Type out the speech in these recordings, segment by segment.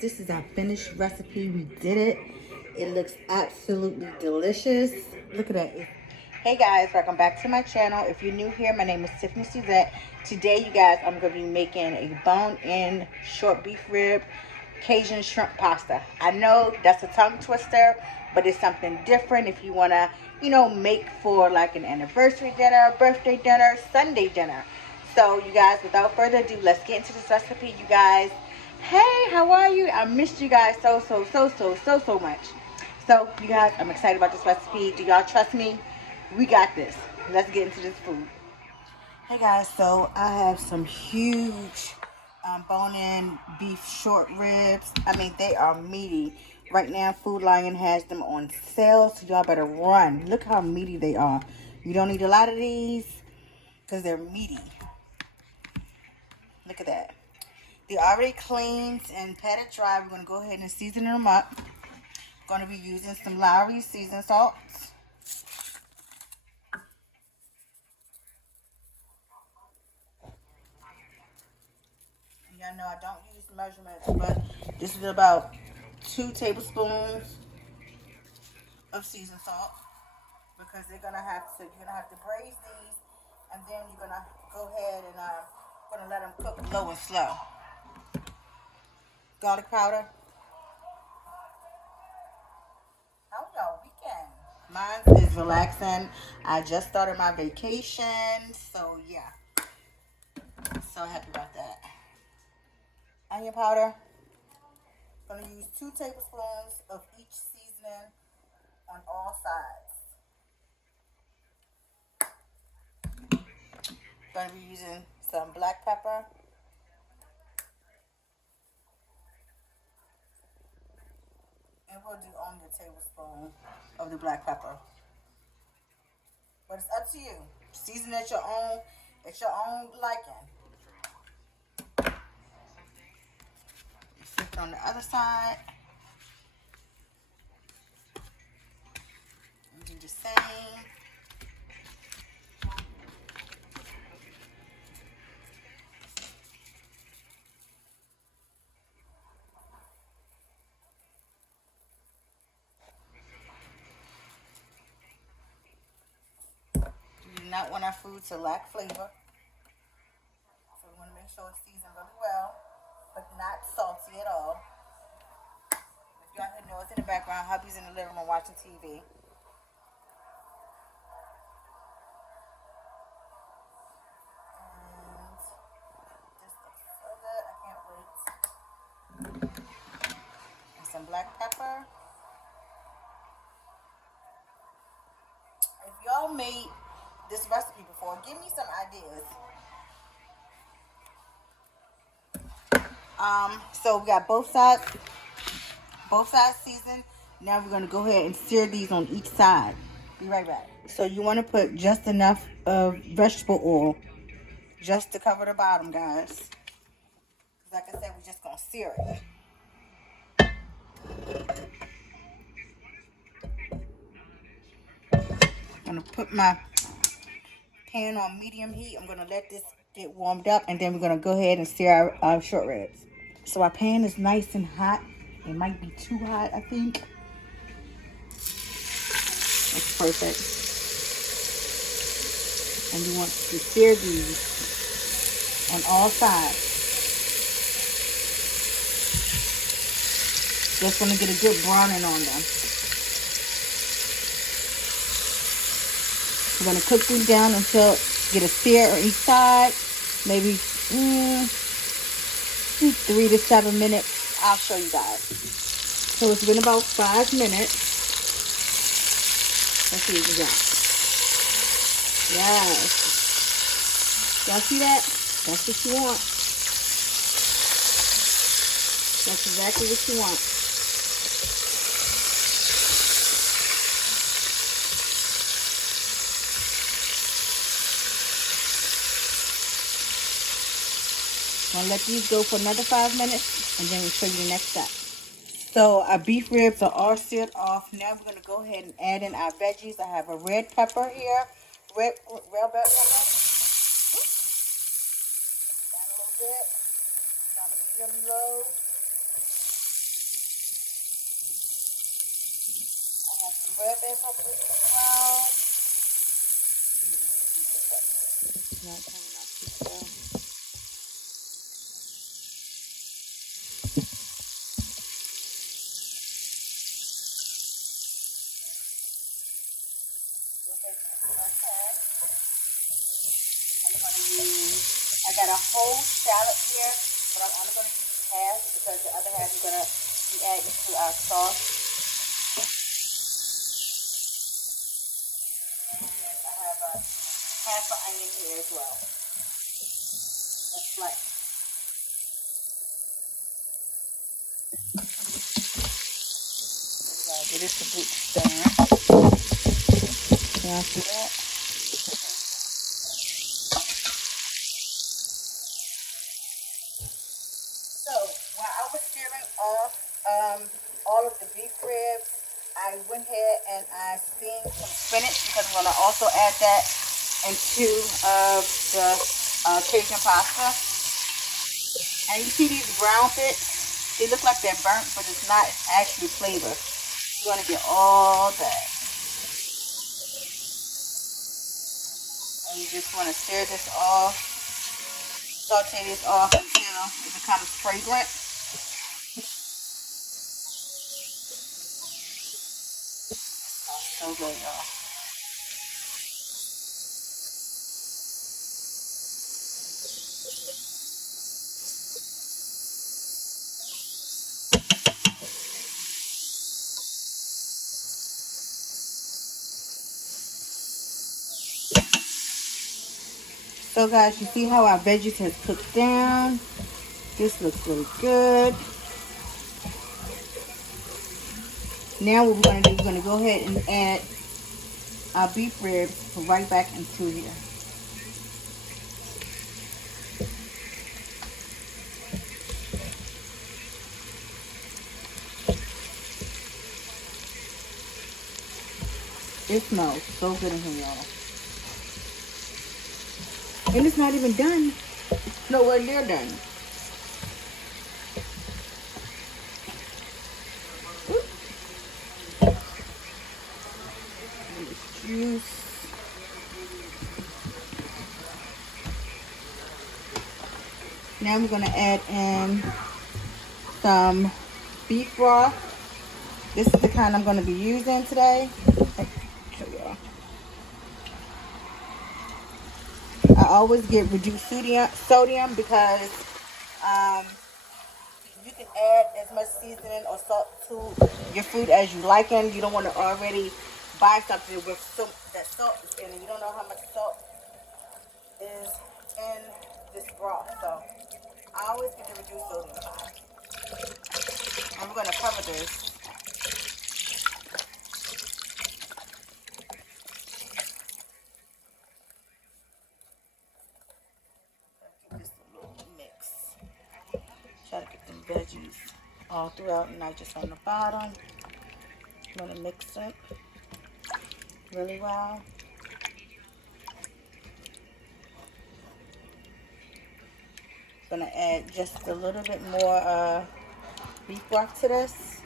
this is our finished recipe. We did it. It looks absolutely delicious. Look at that. Hey guys, welcome back to my channel. If you're new here, my name is Tiffany Suzette. Today, you guys, I'm going to be making a bone-in short beef rib Cajun shrimp pasta. I know that's a tongue twister, but it's something different if you want to, make for like an anniversary dinner, birthday dinner, Sunday dinner. So, you guys, without further ado, let's get into this recipe, you guys. Hey, how are you? I missed you guys so much. So, you guys, I'm excited about this recipe. Do y'all trust me? We got this. Let's get into this food. Hey guys, so I have some huge bone-in beef short ribs. I mean, they are meaty. Right now, Food Lion has them on sale, so y'all better run. Look how meaty they are. You don't need a lot of these because they're meaty. Look at that. They're already cleaned and patted dry. We're going to go ahead and season them up. Going to be using some Lowry seasoned salt. Y'all know I don't use measurements, but this is about 2 tablespoons of seasoned salt because you're gonna have to braise these, and then you're gonna go ahead and gonna let them cook low and slow. Garlic powder. How was y'all weekend? Mine is relaxing. I just started my vacation, so yeah, so happy about that. Onion powder. I'm going to use 2 tablespoons of each seasoning on all sides. Going to be using some black pepper. And we'll do only a tablespoon of the black pepper. But it's up to you. Season at your own liking. Flip it on the other side. And do the same. We do not want our food to lack flavor. So we want to make sure it's seasoned really well, but not salty at all. If y'all hear noise in the background, hubby's in the living room watching TV. And this looks so good. I can't wait. And some black pepper. If y'all made this recipe before, give me some ideas. So we got both sides seasoned. Now we're gonna go ahead and sear these on each side. Be right back. So you want to put just enough of vegetable oil, just to cover the bottom, guys. Like I said, we're just gonna sear it. I'm gonna put my pan on medium heat. I'm gonna let this get warmed up, and then we're gonna go ahead and sear our short ribs. So our pan is nice and hot. It might be too hot, I think. That's perfect. And you want to sear these on all sides. Just want to get a good browning on them. We're going to cook these down until get a sear on each side. Maybe 3 to 7 minutes. I'll show you guys. So it's been about 5 minutes. Let's see what we got. Yes. Y'all see that? That's what you want. That's exactly what you want. I'll let these go for another 5 minutes, and then we'll show you the next step. So our beef ribs are all seared off. Now we're going to go ahead and add in our veggies. I have a red pepper here, red bell pepper. Down a little bit, down medium low. Add some red bell peppers as well. It's not coming out too slow. Go ahead and put my pan. I'm going to use, I got a whole salad here, but I'm only going to use half because the other half is going to be added to our sauce. And I have a half an onion here as well. That's sliced. Get it to boot stand. After that. So while I was searing off all of the beef ribs, I went ahead and I steamed some spinach because I'm going to also add that into the Cajun pasta. And you see these brown bits? They look like they're burnt, but it's not. It's actually flavor. You're going to get all that. And you just want to stir this off, saute this off until it becomes fragrant. So good, y'all. So guys, you see how our veggies has cooked down? This looks really good. Now what we're going to do, we're going to go ahead and add our beef ribs right back into here. It smells so good in here, y'all. And it's not even done. Nowhere near done. Juice. Now I'm going to add in some beef broth. This is the kind I'm going to be using today. Show y'all. I always get reduced sodium because you can add as much seasoning or salt to your food as you like, and you don't want to already buy something with that salt is in it. You don't know how much salt is in this broth, so I always get the reduced sodium side. And we're going to cover this. Give this a little mix. Try to get them veggies all throughout and not just on the bottom. I'm going to mix it really well. Going to add just a little bit more beef broth to this.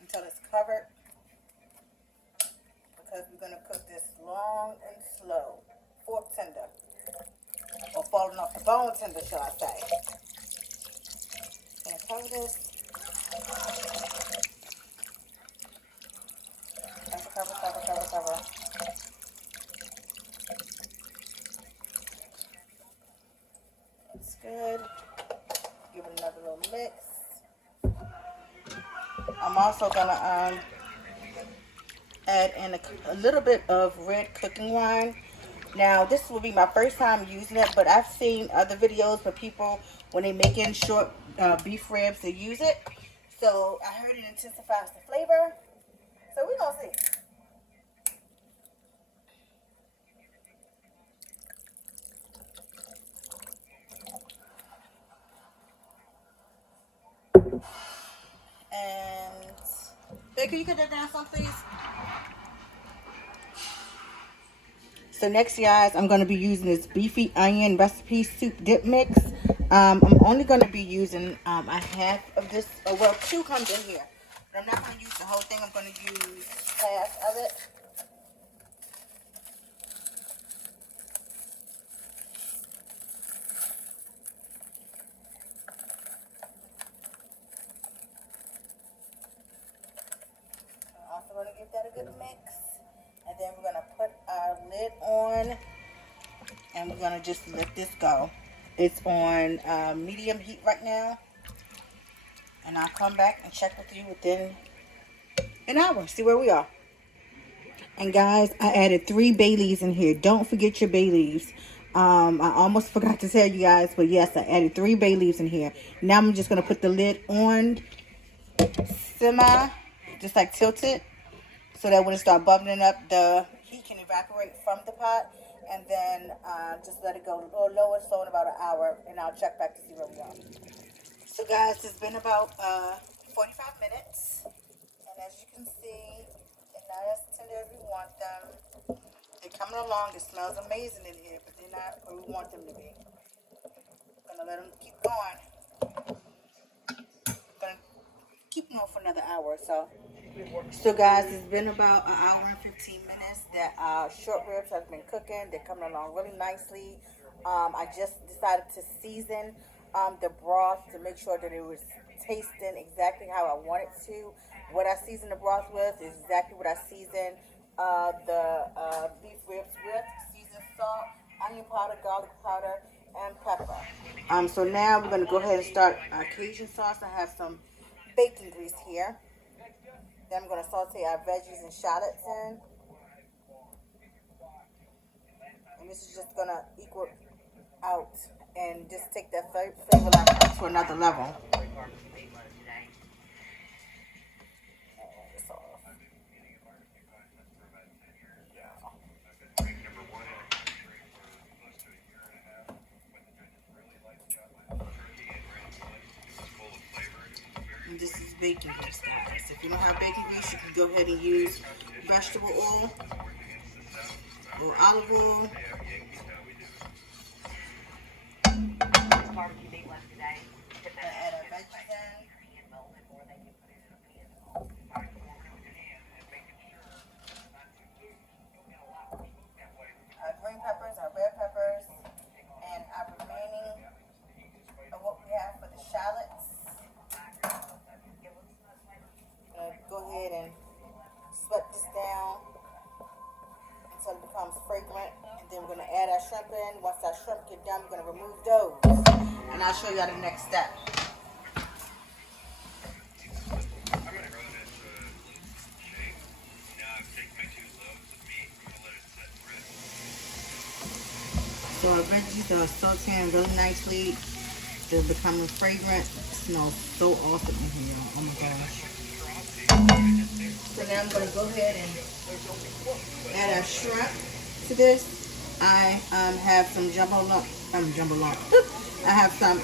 Until it's covered, because we're going to cook this long and slow. Fork tender, or falling off the bone tender, shall I say. Going to cover this. Cover. That's good. Give it another little mix. I'm also going to add in a little bit of red cooking wine. Now, this will be my first time using it, but I've seen other videos for people when they making short beef ribs to use it. So I heard it intensifies the flavor. So we're going to see. And Baker, you cut that down some, please. So next, guys, I'm going to be using this beefy onion recipe soup dip mix. I'm only going to be using a half of this, well, 2 comes in here. But I'm not going to use the whole thing. I'm going to use half of it. I'm also going to give that a good mix. And then we're going to put our lid on. And we're going to just let this go. It's on medium heat right now. And I'll come back and check with you within an hour. See where we are. And guys, I added 3 bay leaves in here. Don't forget your bay leaves. I almost forgot to tell you guys. But yes, I added 3 bay leaves in here. Now I'm just going to put the lid on semi. Just like tilt it. So that when it starts bubbling up, the heat can evaporate from the pot. And then just let it go a little lower, so in about an hour, and I'll check back to see where we are. So guys, it's been about 45 minutes, and as you can see, they're not as tender as we want them. They're coming along. It smells amazing in here, but they're not where we want them to be. I'm gonna let them keep going. I'm gonna keep going for another hour or so. So guys, it's been about an hour and 15 minutes that short ribs have been cooking. They're coming along really nicely. I just decided to season the broth to make sure that it was tasting exactly how I want it to. What I season the broth with is exactly what I season the beef ribs with. Seasoned salt, onion powder, garlic powder, and pepper. So now we're going to go ahead and start our Cajun sauce. I have some bacon grease here. Then I'm going to saute our veggies and shallots in. And this is just going to equal out and just take that flavor to another level. And this is bacon grease, guys. If you don't have bacon grease, you can go ahead and use vegetable oil or olive oil. Add our veggies in. Our green peppers, our red peppers, and our remaining of what we have for the shallots. Go ahead and sweat this down until it becomes fragrant, and then we're going to add our shrimp in. Once our shrimp get done, we're going to remove those, and I'll show you the next step. So our veggies are sauteing really nicely. They're becoming fragrant. It smells so awesome in here, y'all. Oh my gosh. So now I'm going to go ahead and add our shrimp to this. I have some jumbo lump. I have some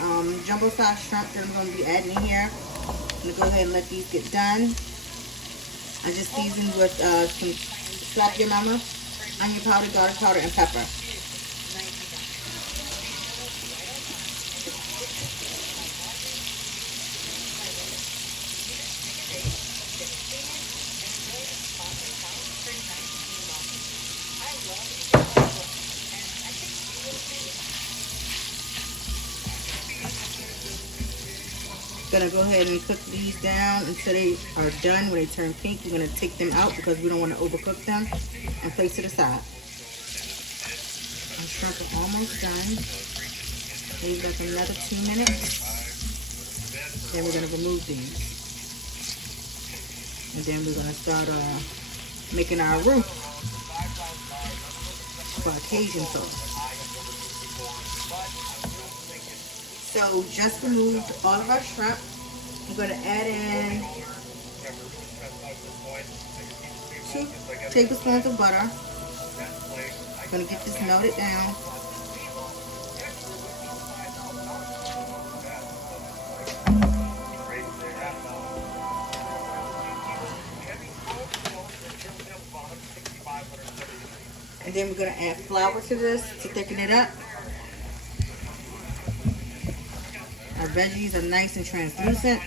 jumbo size shrimp that I'm going to be adding in here. I'm going to go ahead and let these get done. I just seasoned with some slap your mama, onion powder, garlic powder, and pepper. Gonna go ahead and cook these down until they are done. When they turn pink, we're gonna take them out because we don't want to overcook them, and place to the side. Our shrimp is almost done. Leave like another 2 minutes. Then we're gonna remove these, and then we're gonna start making our roux for our Cajun sauce. So just removed all of our shrimp. We're going to add in 2 tablespoons of butter. I'm going to get this melted down. And And then we're going to add flour to this to thicken it up. Our veggies are nice and translucent.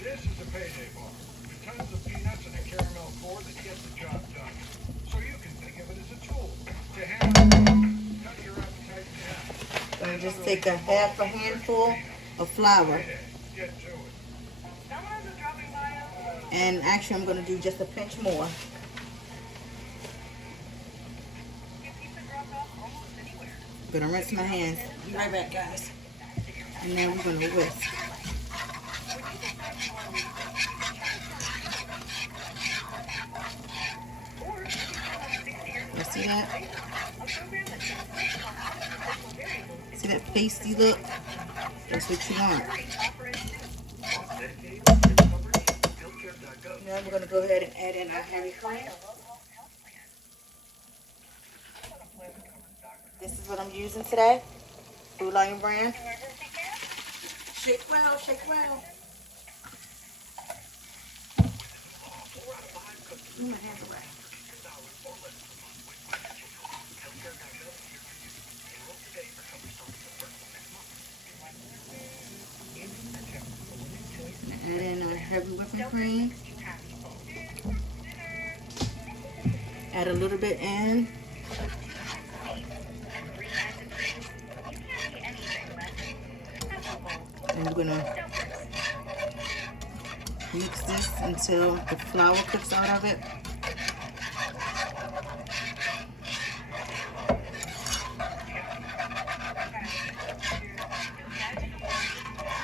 This is a payday bar with tons of peanuts and a caramel core that gets the job done. So you can think of it as a tool to cut your appetite in half. I'm going to just take a half a handful of flour. Get to it. And actually, I'm going to do just a pinch more. I'm going to rinse my hands. Be right back, guys. And then we're going to whisk. You see that? See that pasty look? That's what you want. Now we're going to go ahead and add in our heavy cream. This is what I'm using today. Food Lion brand. Shake well, shake well. Move my hands away. Add in our heavy whipping cream. Add a little bit in. And we're gonna mix this until the flour cooks out of it.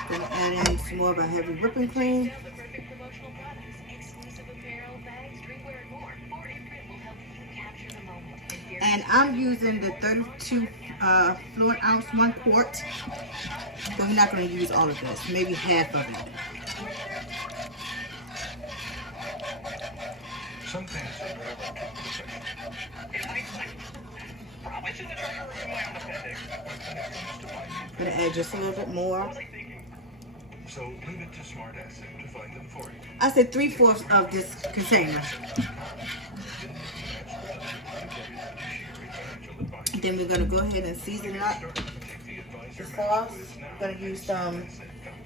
Gonna add in some more of our heavy whipping cream. And I'm using the 32 fluid ounce 1 quart. But we're not going to use all of this, maybe half of it. I'm going to add just a little bit more. So leave it to Smart Asset to find them for you. I said 3/4 of this container. Then we're going to go ahead and season up the sauce. I'm going to use some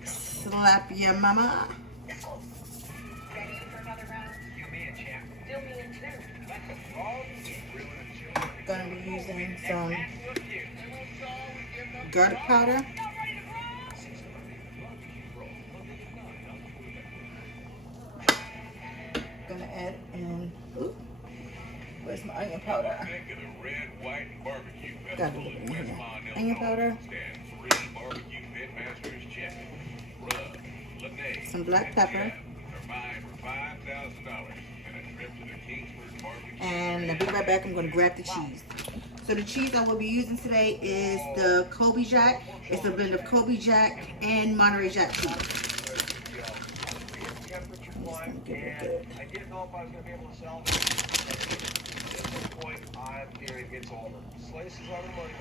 Slap Ya Mama. Going to be using some garlic powder. Going to add in, where's my onion powder? Got a little bit in here. Onion powder. Some black pepper. And I'll be right back. I'm going to grab the cheese. So the cheese I will be using today is the Colby Jack. It's a blend of Colby Jack and Monterey Jack cheese. I didn't know if I was going to be able to sell this. At this point, I'm hearing it's over. Slices on the money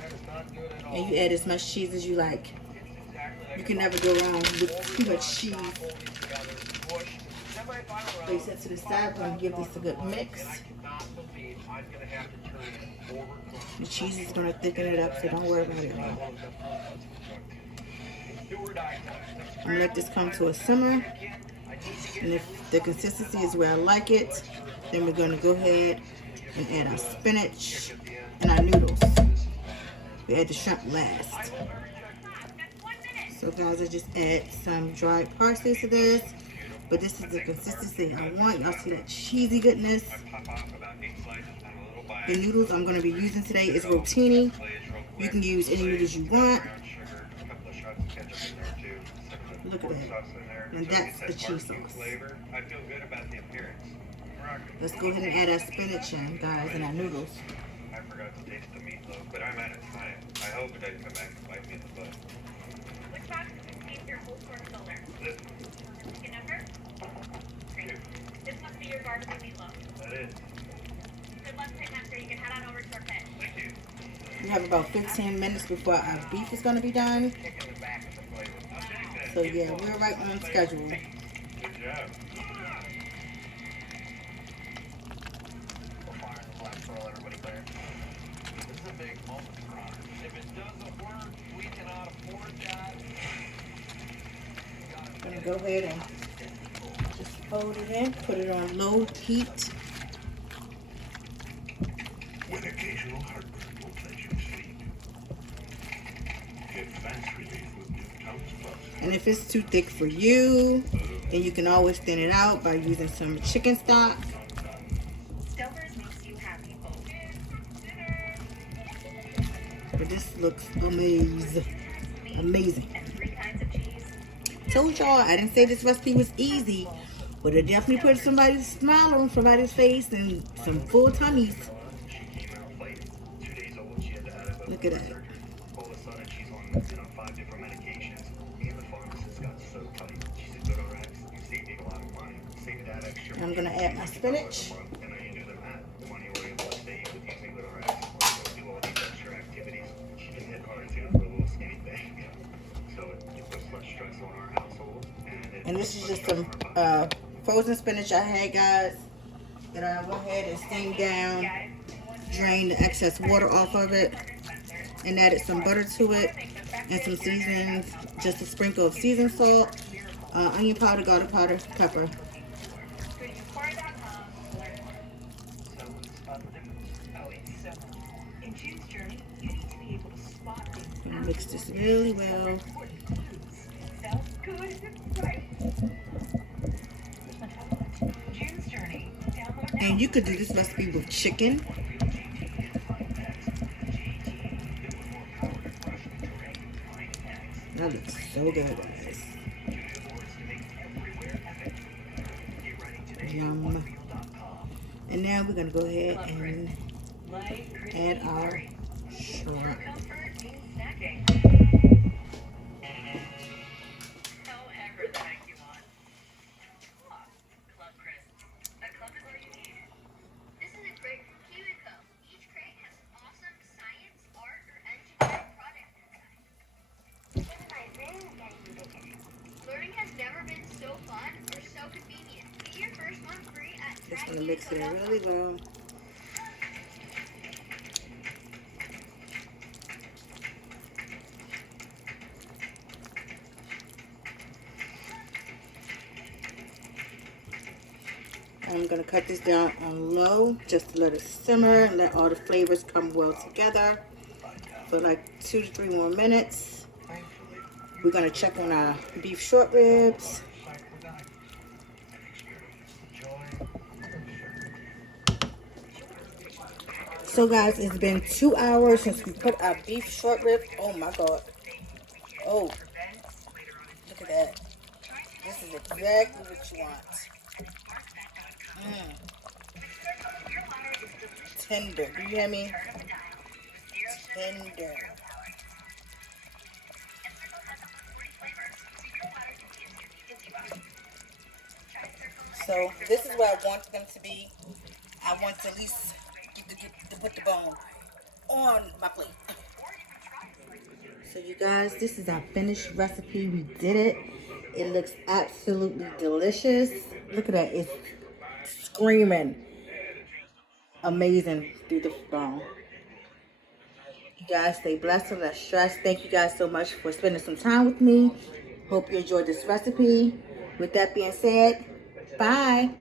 that is not good at all. And you add as much cheese as you like. You can never go wrong with too much cheese. Place it to the side. We're going to give this a good mix. The cheese is going to thicken it up, so don't worry about it. I'm going to let this come to a simmer. And if the consistency is where I like it, then we're going to go ahead and add our spinach and our noodles. We add the shrimp last. So guys, I just add some dried parsley to this. But this is the consistency I want. Y'all see that cheesy goodness. The noodles I'm going to be using today is Rotini. You can use any noodles you want. Look at that. And that's the cheese sauce. Let's go ahead and add our spinach in, guys, and our noodles. I forgot to taste the meatloaf, but I'm out of time. I hope it doesn't come back and bite me in the butt. Which box contains your whole source folder? This Ticket number? Great. This must be your garden meatloaf. That is. Good luck, Pitmaster. You can head on over to our pit. Thank you. We have about 15 minutes before our beef is going to be done. Kick in the back of the flavor. So yeah, we're right on schedule. Good job. We're firing the black pearl, everybody clear. This is a big moment for us. If it doesn't work, we cannot afford that. I'm gonna go ahead and just fold it in, put it on low heat. When occasional heartburn will place your sleep. Get fast relief with new Tums Plus. And if it's too thick for you, then you can always thin it out by using some chicken stock. Stover's makes you happy, folks. But this looks amazing. Amazing. And 3 kinds of cheese. Told y'all I didn't say this recipe was easy, but it definitely put somebody's smile on somebody's face and some full tummies. She came out fighting. 2 days old, she had to have a Look at that. surgery. All of a sudden, she's on 5 different medications, and the pharmacist got so tight. She said, "Go to Rex. You saved me a lot of money. Saved that extra." I'm gonna add my spinach. And I ended up at the money we were able to save with using Go to Rex or do all these extra activities. She didn't hit hard too for a little skinny thing. So it puts less stress on our household. And this is just some frozen spinach I had, guys, that I went ahead and steamed down, drained the excess water off of it, and added some butter to it, and some seasonings, just a sprinkle of seasoned salt, onion powder, garlic powder, pepper. In June's journey, you need to be able to spot things. I'm gonna mix this really well. Sounds good, right? June's journey. Download now. And you could do this recipe with chicken. That looks so good, guys. Yum. And now we're gonna go ahead and add our shrimp. Comfort means snacking. However the heck you want. Club Crisp. A club is all you need. This is a crate from KiwiCo. Each crate has an awesome science, art, or engineering project inside. This is my room getting bigger. Learning has never been so fun or so convenient. Get your first month free at Just gonna mix it really well. I'm gonna cut this down on low just to let it simmer and let all the flavors come well together for like 2 to 3 more minutes. We're gonna check on our beef short ribs. So guys, it's been 2 hours since we put our beef short ribs. Oh my god. Oh, look at that. This is exactly what you want. Tender. Do you hear me? Tender. So this is where I want them to be. I want to at least to put the bone on my plate. So you guys, this is our finished recipe. We did it. It looks absolutely delicious. Look at that. It's screaming amazing through the bone. You guys stay blessed and less stressed. Thank you guys so much for spending some time with me. Hope you enjoyed this recipe. With that being said, bye.